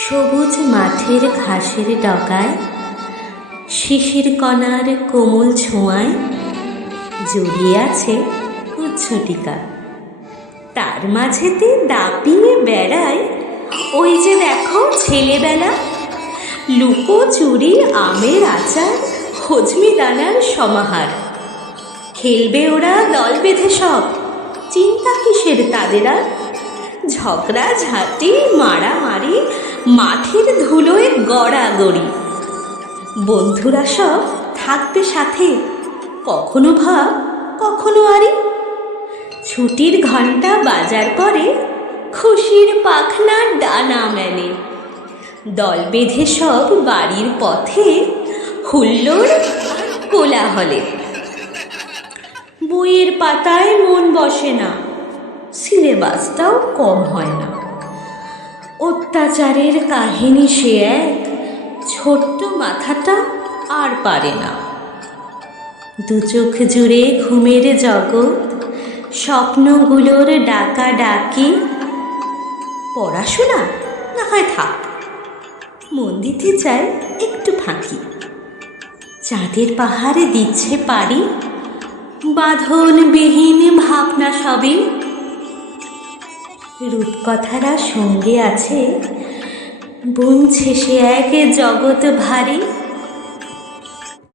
সবুজ মাঠের ঘাসের ডগায়, শিশির কণার কোমল ছোঁয়ায় জড়িয়ে আছে উচ্ছটিকা। তার মাঝেতে দাপিয়ে বেড়ায় ওই যে দেখো ছেলেবেলা, লুকো চুরি আমের আচার হজমি দানার সমাহার। খেলবে ওরা দল বেঁধে সব, চিন্তা কিসের তাদের আর? ঝগড়া, ঝাঁটি মারামারি মাঠের ধুলোয় গড়াগড়ি। বন্ধুরা সব থাকবে সাথে, কখনো ভাব কখনো আরে। ছুটির ঘণ্টা বাজার পরে খুশির পাখনা ডানা মেলে। দল বেঁধে সব বাড়ির পথে হুল্লোড় আর কোলাহলে। বইয়ের পাতায় মন বসে না, সিলেবাসটাও কম হয় না। অত্যাচারের কাহিনী সে এক। ছোট্ট মাথাটা আর পারে না। দু চোখ জুড়ে ঘুমের জগৎ, স্বপ্নগুলোর ডাকা ডাকি পড়াশোনা? না হয় থাক। মন দিতে একটু ফাঁকি। চাঁদের পাহাড়ে দিচ্ছে পারি। বাঁধনবিহীন ভাবনা সবই রূপকথারা সঙ্গে আছে বুনছে সে এক জগৎ ভারী